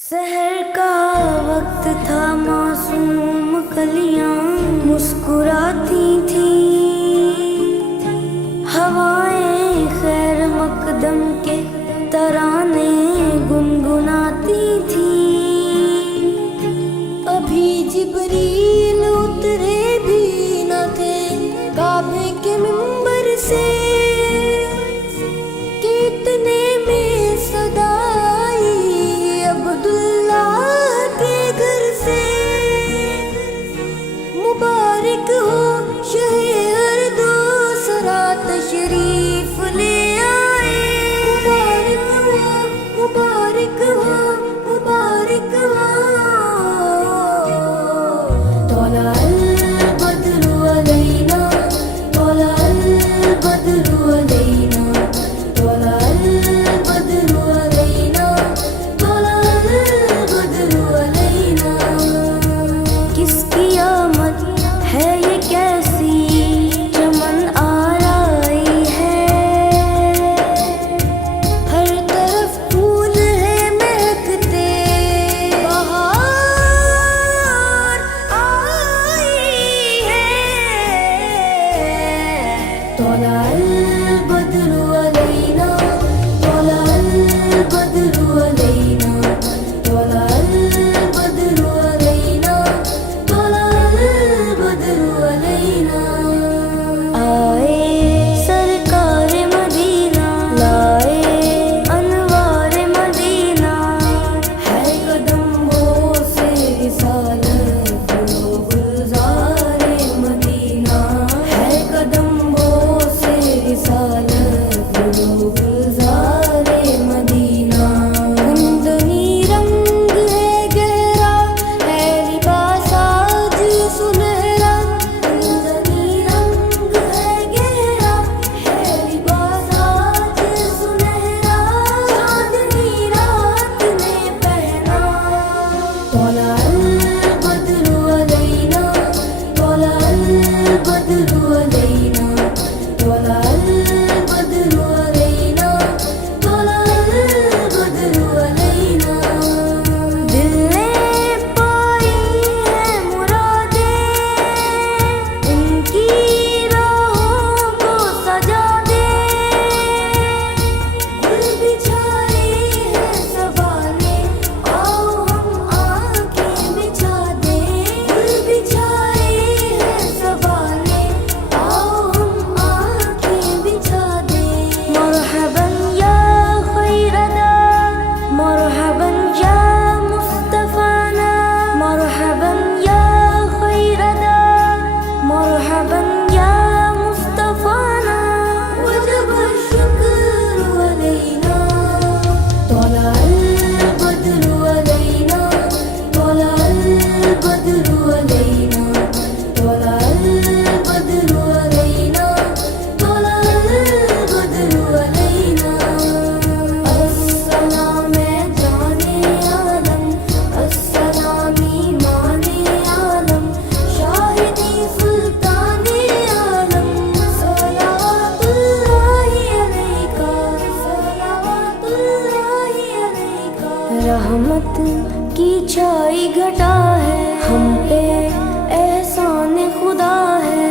सहर का वक्त था, मासूम कलियां मुस्कुराती थी, हवाएं खैर मकदम के तराने गुनगुनाती थी। अभी जिब्रील उतरे भी न थे काबे के मिंबर से, कितने में सदा आई अब्दुल्ला के घर से। मुबारक हो शहे अर्दो सरा तशरीफ ले आए। मुबारक हो, मुबारक हो, मुबारक हो। तौला अल बद्रु अलैना, तौला अल बद्रु अलैना, तौला अल बद्रु अलैना, तौला अल बद्रु अलैना। किसकी आमद है ये कैसी चमन आराई है, हर तरफ फूल है महकते, बहार आई है। तौला अल बद्रु अलैना, तौला अल बद्रु अलैना, तौला अल बद्रु अलैना, तौला अल बद्रु अलैना। आए सरकार मदीना, लाए अनवार मदीना, है कदमों से रिसालत गुलज़ारे मदीना, है कदमों से रिसालत गुलज़ारे मदीना। कुंदनी रंग है गहरा, है लिबास आज सुनहरा, कुंदनी रंग है गहरा, है लिबास आज सुनहरा, चांदनी रात ने पहना। तौला अल बद्रु अलैना, तौला अल बद्रु अलैना, तौला अल बद्रु अलैना, तौला अल बद्रु अलैना। दिल ने पाई है मुरादें, उनकी राहों को सजा दे, गुल बिछाए हैं सबा ने, आओ हम आंखें बिछा दें, गुल बिछाए हैं सबा ने, आओ हम आंखें बिछा दें। मरहबन या खैरदा, मरहबन या मुस्तफाना, मरहबन या खैरदा, मरहबन या मुस्तफाना, वजब शुक्र अलैना। तौला अल बद्रु अलैना, तौला अल बद्रु अलैना, तौला अल बद्रु अलैना, तौला अल बद्रु अलैना। अस्सलाम जाने आलम, अस्सलामी माने आलम, शाहिदी सुल्ताने आलम, सलावतुल्लाहि अलैका, सलावतुल्लाहि अलैका। रहमत की छाई घटा है, हम पे एहसान खुदा है,